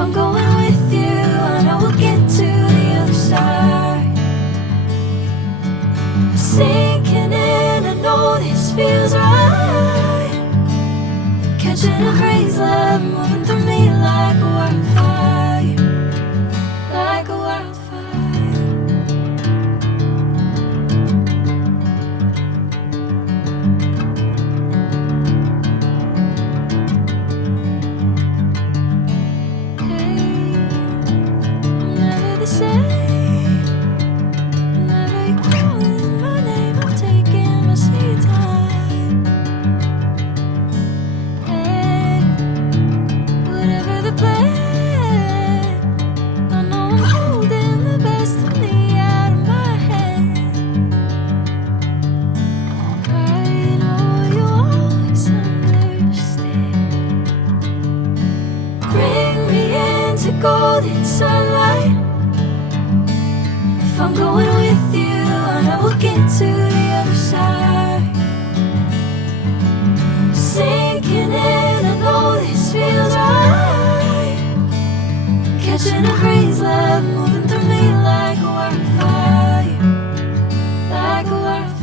I'm going with you, I know we'll get to the other side. Sinking in, I know this feels right. Catching a crazy love, moving through me like a wildfire, like a wildfire. Golden sunlight. If I'm going with you, I know we'll get to the other side. Sinking in, I know this feels right. Catching a crazy love, moving through me like a wildfire, like a wildfire.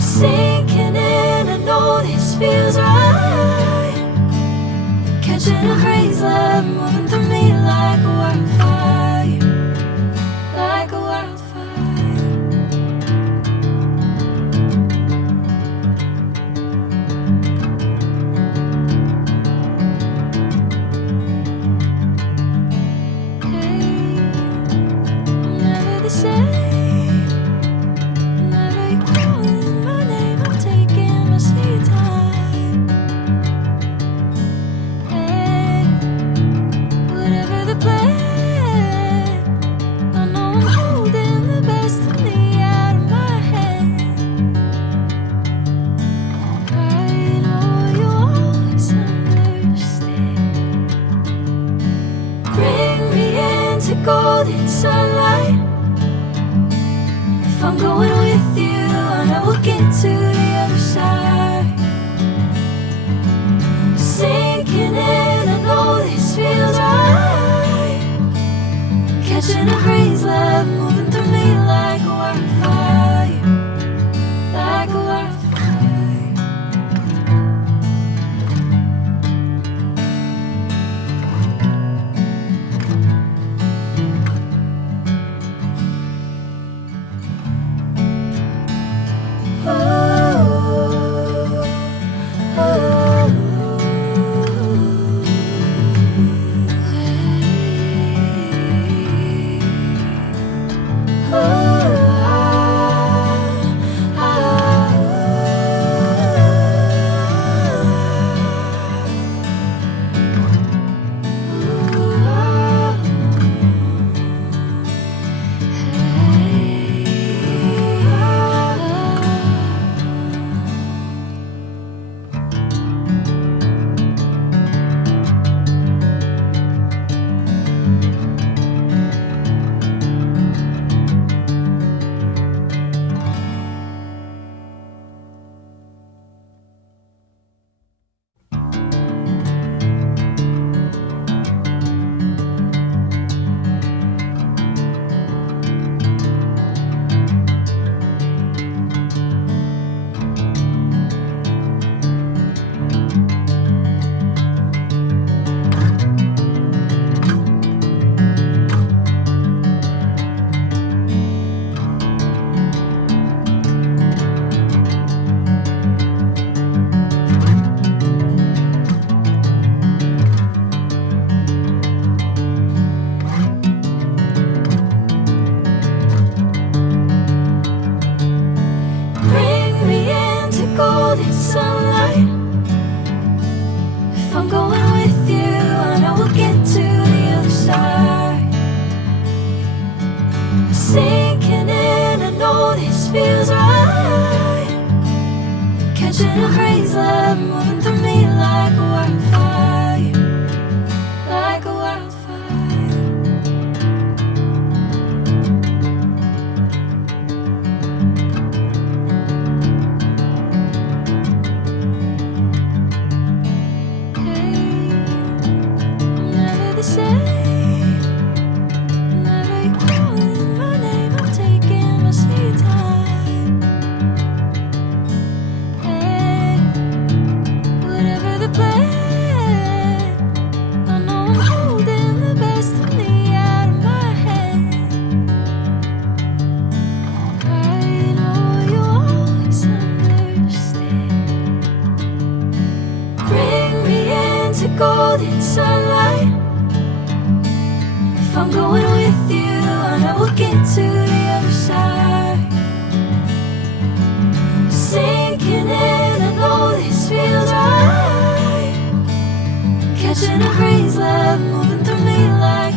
Sinking in, I know this feels right. Catching a crazy love, moving through me like a wildfire, like a wildfire. Hey, I'm never the same. Golden sunlight. If I'm going with you, I know we'll get to the other side. Sinking in, I know this feels right. Catching a crazy love, moving through me like a wildfire, like a wildfire. golden sunlight. If I'm going with you, I know we'll get to the other side. Sinking in, I know this feels right. Catching a breeze, love moving through me like a wildfire, like a wildfire. Hey, I'm never the same. Whenever you're calling my name, I'm taking my sweet time. Hey, whatever the plan, I know I'm holding the best of me out of my hand. I know you always understand. Bring me into golden sunlight. If I'm going with you, I know we'll get to the other side. Sinking in, I know this feels right. Catching a breeze, love moving through me like